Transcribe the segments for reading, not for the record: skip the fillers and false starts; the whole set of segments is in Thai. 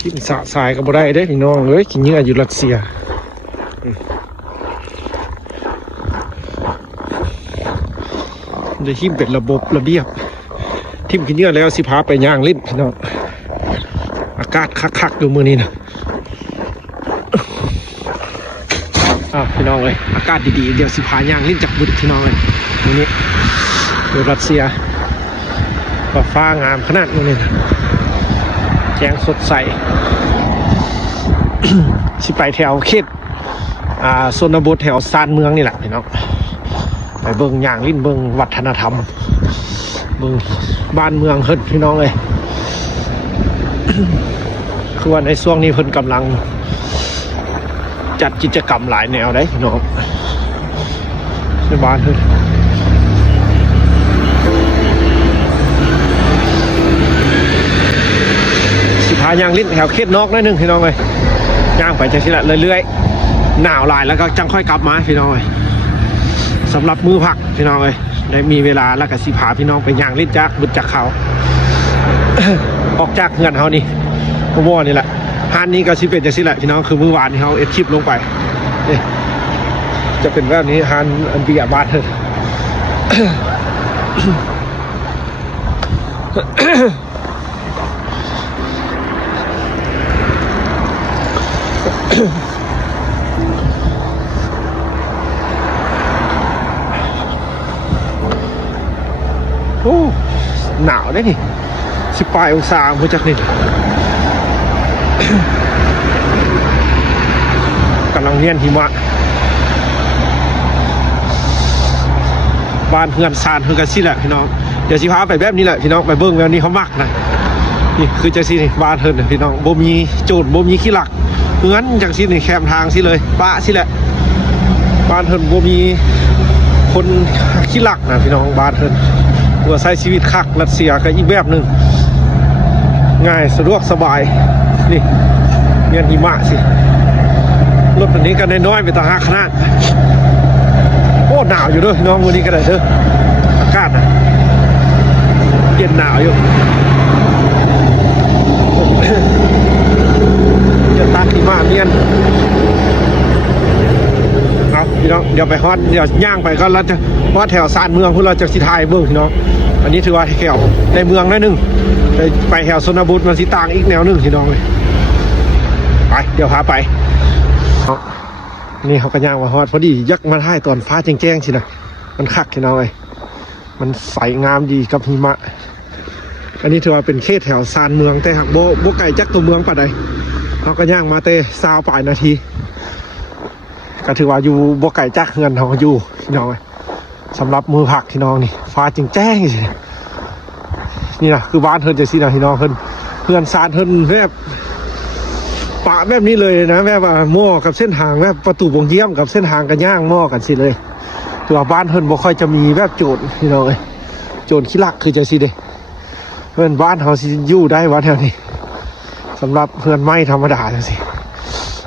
ทิมสะสายก็บ่ได้เด้พี่น้องเอ้ยกินเนื้ออยู่รัสเซียได้ทิมเป็นระบบระเบียบทิมกินเนื้อแล้วสิพาไปย่างลิ้นพี่น้องอากาศคักๆอยู่มื้อนี้นะพี่น้องเลยอากาศดีๆเดี๋ยวสิพาย่างลิ้นจากบุตรพี่น้องเลยมื้อนี้อยู่รัสเซียฟ้างามขนาดนี้นะแจ้งสดใส สิไปแถวเขตโซนบทแถวซานเมืองนี่แหละพี่น้องไปเบิ่งอย่างลิ้นเบิ่งวัฒนธรรมเบิ่งบ้านเมืองเฮิรนพี่น้องเลย คือว่าในช่วงนี้เพิ่นกำลังจัดกิจกรรมหลายแนวได้พี่น้องในบ้านเฮิรนสิพาย่างลิ้นแถวเขตนอกหน่อยนึงพี่น้องเลยย่างไปจังสิละเรื่อยๆหนาวหลายแล้วก็จังค่อยกลับมาพี่น้องเลยสำหรับมือผักพี่น้องเลยได้มีเวลาแล้วก็สิพาพี่น้องไปย่างลิ้นจากบุญจากเขา ออกจากเงินเขานี่พวกนี่แหละฮานนี้ก็สิเป็นจังสิละพี่น้องคือมือวานที่เขาเอ็ดคลิปลงไปนี่จะเป็นแบบนี้ฮานอันเบียบาทเถอะ โอ้หนาวได้นี่18 องศาพูดจากนี่ กำลังเนียนหิมะบ้านเฮือนซานเฮือนกันสิแหละพี่น้องเดี๋ยวสิพาไปแบบนี้แหละพี่น้องไปเบิ้งแบบนี้เขามักนะนี่คือจะสินี่บ้านเฮือนพี่น้องบ่มีโจรบ่มีขี้หลักเฮือนจังสินี่แคมทางสิเลยปะสิแหละบ้านเฮือนบ่มีคนขี้หลักนะพี่น้องบ้านเฮือนตัวใช้ชีวิตคักรัสเซียก็อีกแบบหนึ่งง่ายสะดวกสบายนี่เนียนหิมะสิรถแบบนี้ก็น้อยๆไปต่างหากขนาดโอ้หนาวอยู่ด้วยน้องวันนี้ก็ได้เด้ออากาศนะเย็นหนาวอยู่ จะตักหิมะเนียนครับพี่น้องเดี๋ยวไปฮอดเดี๋ยวย่างไปก็เราจะฮอดแถวซานเมืองพวกเราจะสิทายเบื้องพี่น้องอันนี้ถือว่าแถวในเมืองนั่นนึงไปแถวโซนบุตรมันสิต่างอีกแนวนึงพี่น้องเลยไปเดี๋ยวพาไปนี่เขาก็ย่างมาฮอดพอดียักมาถ่ายตอนฟ้าแจ้งๆสินะมันคักพี่น้องเลยมันใสงามดีกับหิมะอันนี้ถือว่าเป็นเขตแถวซานเมืองแต่หากโบไก่จักตัวเมืองปะใดเขาก็ย่างมาเตะ20 ปลายนาทีก็ถือว่าอยู่โบไก่จักเงินเขาอยู่พี่น้องเลยสำหรับมือผักพี่น้องนี่ฟ้าแจ้งๆสินี่นะคือบ้านเฮิรนจะสินะพี่น้องเฮิรนซานเฮิรนแบบปะแบบนี้เลยนะแบบว่าหม้อกับเส้นทางแบบประตูวงเยี่ยมกับเส้นทางกันย่างหม้อกันสิเลยตัวบ้านเฮิรนบ่ค่อยจะมีแบบโจรพี่น้องเลยโจรขี้ลักคือจะสิเด้เพื่อนบ้านเขาสิอยู่ได้วัดแถวนี้สำหรับเพื่อนไม่ธรรมดาจังสิ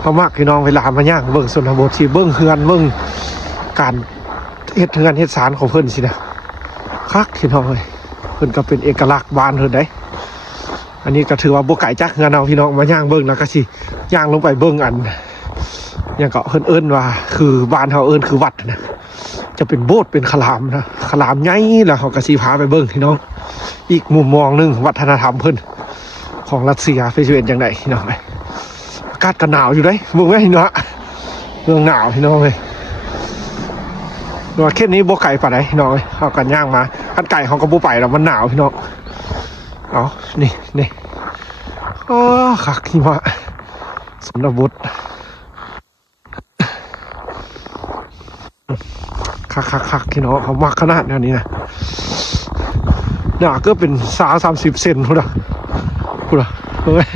เขามักพี่น้องเวลามาย่างเบิ่งส่วนบทสิเบิ่งเฮือนเบิ่งการเฮ็ดเฮือนเฮ็ดศาลของเพิ่นสินะคักพี่น้องเลยเพิ่นก็เป็นเอกลักษณ์บ้านเพิ่นได้อันนี้ก็ถือว่าบ่ไก่จักเฮือนเอาพี่น้องมาย่างเบิ่งแล้วก็สิย่างลงไปเบิ่งอันอย่างก็เอิ้นว่าคือบ้านเฮาเอิ้นคือวัดนะจะเป็นโบสถ์เป็นคลามนะคลามใหญ่แล้วเขาก็สิพาไปเบิ่งพี่น้องอีกมุมมองนึงวัฒนธรรมเพิ่นของรัสเซียเป็นสิเป็นจังได๋พี่น้องเอ้ยอากาศก็หนาวอยู่เด้เบิ่งไว้เนาะเมืองหนาวพี่น้องเอ้ยว่าเขตนี้บ่ไก่ปานใดพี่น้องเอ้ยเฮากันย่างมาคันไก่เฮาก็บ่ไปแล้วมันหนาวพี่น้องเอานี่อ๋อคักหิมะสนบทคักพี่น้องเขามักขนาดนี้นะหนาก็เป็น30 เซนพุ่นนะเฮ้ย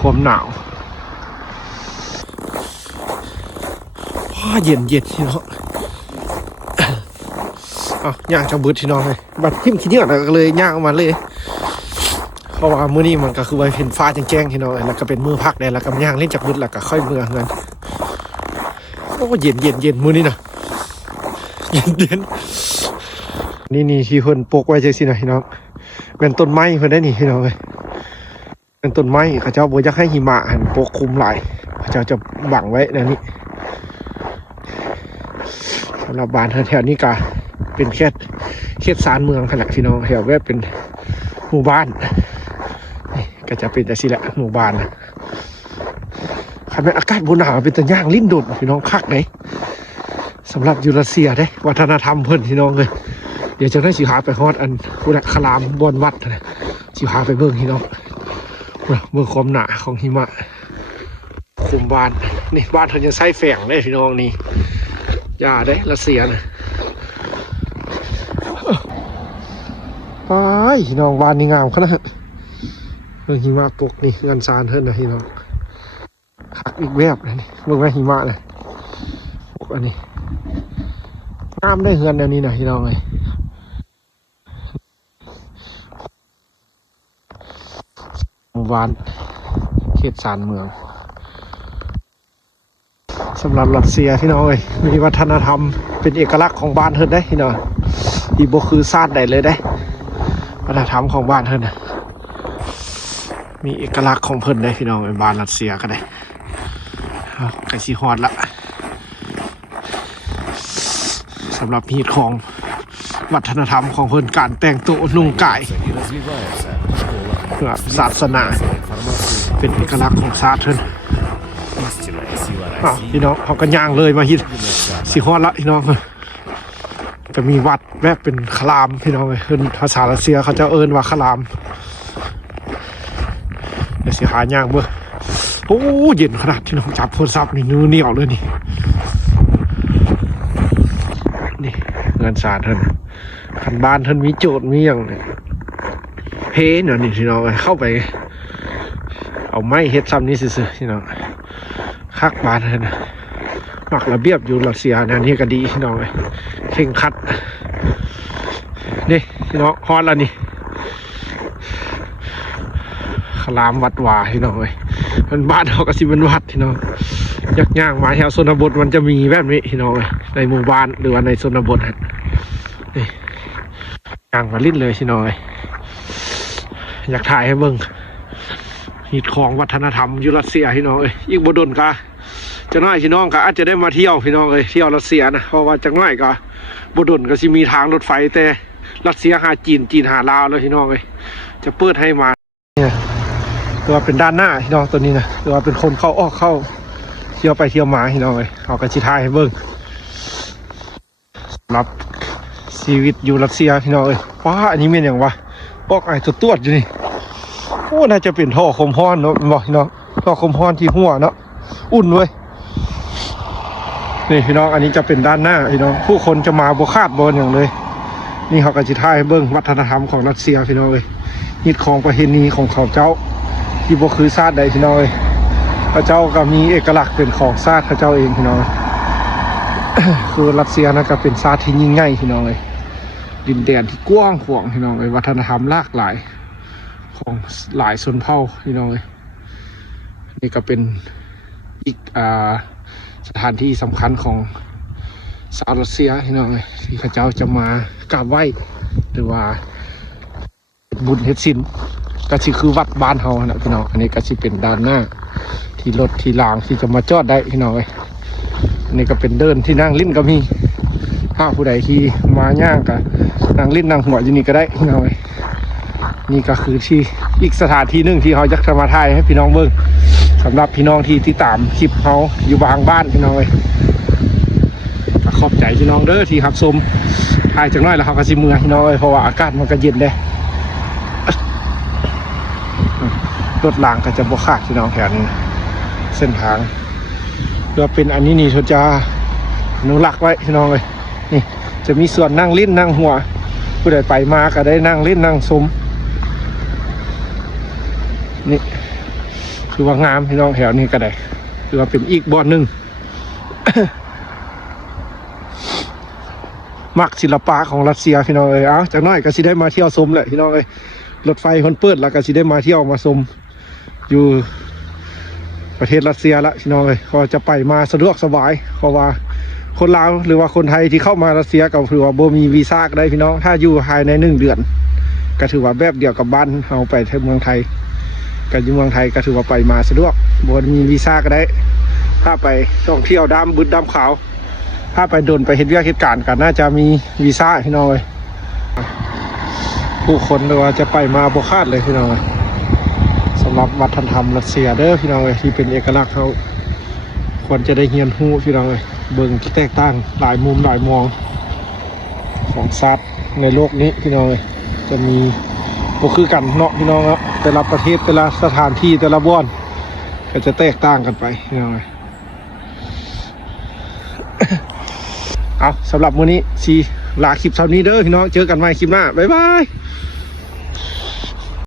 ความหนาวเย็นพี่น้องย่างจังบึดพี่น้องเลยบัดทิ่มขี้เหนียวก็เลยย่างออกมาเลยเพราะว่ามื้อนี้มันก็คือไว้เห็นฟ้าแจ้งๆพี่น้องแล้วก็เป็นมื้อพักได้แล้วก็ย่างเล่นจังบึดแล้วก็ค่อยเมื่อเงินโอ้เย็นมื้อนี้นะเย็นนี่ที่เพิ่นปลูกไว้จังซี่นะพี่น้องเป็นต้นไม้เพิ่นได้นี่พี่น้องเอ้ย เป็นต้นไม้เขาเจ้าบ่อยากให้หิมะหันปกคลุมหลายเขาเจ้าจะบังไว้ในนี้สำหรับบ้านแถวๆนี้ก็เป็นเขตสารเมืองขนาดพี่น้องแถวแบบเป็นหมู่บ้านนี่ก็จะเป็นแต่สิแหละหมู่บ้านคันเป็นอากาศบนหนาวเป็นตะย่างลิ้นโดดพี่น้องคักเลยสำหรับยูรัสเซียได้วัฒนธรรมเพิ่นพี่น้องเลยเดี๋ยวจะได้สิหาไปฮอดอันพุทธคลามบนวัดนะสิหาไปเบิ่งพี่น้องเบิ่งความหนาของหิมะคุมบ้านนี่บ้านเพิ่นจะใส่แฝงได้พี่น้องนี่อย่าได้รัสเซียนะไปพี่น้องบ้านนี่งามขนาดเบิ่งหิมะตกนี่เงินซานเพิ่นนะพี่น้องคักอีกแบบนะนี่เบิ่งแม่หิมะนะอันนี้งามได้เฮือนอันนี้นะพี่น้องเลยหมู่บ้านเขตสารเมืองสำหรับรัสเซียพี่น้องเลยมีวัฒนธรรมเป็นเอกลักษณ์ของบ้านเฮิร์นได้พี่น้องที่บ่คือชาติใดเลยได้วัฒนธรรมของบ้านเฮิร์นนะมีเอกลักษณ์ของเพิ่นได้พี่น้องเป็นบ้านรัสเซียก็ได้ไก่สีฮอดละสำหรับฮีตของวัฒนธรรมของเพิ่นการแต่งตัวนุ่งกายเพื่อศาสนาเป็นเอกลักษณ์ของชาติเพิ่นพี่น้องเขาก็ย่างเลยมาฮิตสีฮอดละพี่น้องจะมีวัดแบบเป็นคลามพี่น้องเลยเป็นภาษารัสเซียเขาจะเอิ้นว่าคลามเดี๋ยวสิหาย่างเบ้อโอ้เย็นขนาดที่น้องจับโทรศัพท์นี่นื้อเหนียวเลยนี่เงินสารเท่านขันบ้านท่านมีโจทย์มีอย่างเพนเนี่ยนี่พี่น้องเข้าไปเอาไม้เฮ็ดซ้ำนี้ซื่อๆพี่น้องคักบ้านท่านหมักระเบียบอยู่รัสเซียนะนี่ก็ดีพี่น้องเข่งคัดนี่พี่น้องฮอดแล้วนี่ขลามวัดวาพี่น้องมันบ้านเขาก็สิเป็นวัดพี่น้องยักย่างมาแถวชนบทมันจะมีแบบนี้พี่น้องในหมู่บ้านหรือว่าในชนบทนี่ย่างมาลิ้นเลยพี่น้องอยากถ่ายให้เบิ่งหิดของวัฒนธรรมยูรัสเซียพี่น้องอีกบดลกะจะน้อยพี่น้องก็อาจจะได้มาเที่ยวพี่น้องเที่ยวรัสเซียนะเพราะว่าจะน้อยก็บดลก็สิมีทางรถไฟแต่รัสเซียหาจีนหาลาวแล้วพี่น้องจะเปิดให้มาเนี่ยตัวเป็นด้านหน้าพี่น้องตัวนี้นะตัวเป็นคนเข้าออกเข้าเที่ยวไปเที่ยวมาพี่น้องเอากระชิทายให้เบิ่งรับชีวิตอยู่รัสเซียพี่น้องว้าอันนี้เป็นอย่างวะออกไอ้ตัวอยู่นี่โอ้น่าจะเป็นท่อคมฮ้อนเนาะบอกพี่น้องท่อคมฮ้อนที่หัวเนาะอุ่นเว้ยนี่พี่น้องอันนี้จะเป็นด้านหน้าพี่น้องผู้คนจะมาบคาดบอลอย่างเลยนี่เขากระชิทายให้เบิ่งวัฒนธรรมของรัสเซียพี่น้องฮิตของประเพณีของเขาเจ้าที่บ่คือชาติใดพี่น้องพระเจ้าก็มีเอกลักษณ์เป็นของชาติพระเจ้าเองพี่น้อง คือรัสเซียนะก็เป็นชาติที่ยิ่งใหญ่พี่น้องดินแดนที่กว้างขวางพี่น้องวัฒนธรรมหลากหลายของหลายชนเผ่าพี่น้องนี่ก็เป็นอีกสถานที่สำคัญของชาวรัสเซียพี่น้องที่พระเจ้าจะมากราบไหว้หรือว่าบุญเฮ็ดศีลก็สิคือวัดบ้านเฮานะพี่น้องอันนี้ก็สิเป็นด้านหน้าที่รถที่รางที่จะมาจอดได้พี่น้องอันนี้ก็เป็นเดินที่นั่งลิ้นก็มีถ้าผู้ใดที่มาย่างก็นั่งลิ้นนั่งหัวอยู่นี่ก็ได้พี่น้องนี่ก็คือที่อีกสถานที่หนึ่งที่เขาอยากจะมาถ่ายให้พี่น้องเบิ่งสำหรับพี่น้องที่ติดตามคลิปเขาอยู่บางบ้านพี่น้องขอบใจพี่น้องเด้อที่รับชมถ่ายจังน้อยแล้วเขาก็สิเมื่อยพี่น้องเพราะว่าอากาศมันก็เย็นเลยรถรางก็จะบกขาดพี่น้องแถวนี้เส้นทางเพื่อเป็นอันนี้นี่เขาจะอนุรักษ์ไว้พี่น้องนี่จะมีส่วนนั่งลิ้นนั่งหัวผู้ใดไปมาก็ได้นั่งลิ้นนั่งชมนี่คือว่างามพี่น้องแถวนี้ก็ได้คือว่าเป็นอีกบ่อหนึ่ง มักศิลปะของรัสเซียพี่น้องเอาจากน้อยก็สิได้มาเที่ยวชมแหละพี่น้องรถไฟคนเปิดแล้วก็สิได้มาเที่ยวมาชมอยู่ประเทศรัสเซียละพี่น้องก็จะไปมาสะดวกสบายเพราะว่าคนลาวหรือว่าคนไทยที่เข้ามารัสเซียก็ถือว่าบ่มีวีซ่าก็ได้พี่น้องถ้าอยู่ภายใน1 เดือนก็ถือว่าแบบเดียวกับบ้านเราไปที่เมืองไทย กับอยู่เมืองไทยก็ถือว่าไปมาสะดวกบ่มีวีซ่าก็ได้ถ้าไปท่องเที่ยวดำบึดดำขาวถ้าไปโดนไปเฮ็ดเวียกเหตุการณ์กันน่าจะมีวีซ่าพี่น้องเลยผู้คนเลยว่าจะไปมาบ่คาดเลยพี่น้องเลยสำหรับวัฒนธรรมรัสเซียเด้อพี่น้องเลยที่เป็นเอกลักษณ์เขาควรจะได้เรียนรู้พี่น้องเลยเบิ่งที่แตกต่างหลายมุมหลายมองของสัตว์ในโลกนี้พี่น้องเลยจะมีบ่คือกันเนาะพี่น้องครับแต่ละประเทศแต่ละสถานที่แต่ละบ่อนก็จะแตกต่างกันไปพี่น้องเลยเอาสำหรับมื้อนี้สิลาคลิปเท่านี้เด้อพี่น้องเจอกันใหม่คลิปหน้าบ๊ายบาย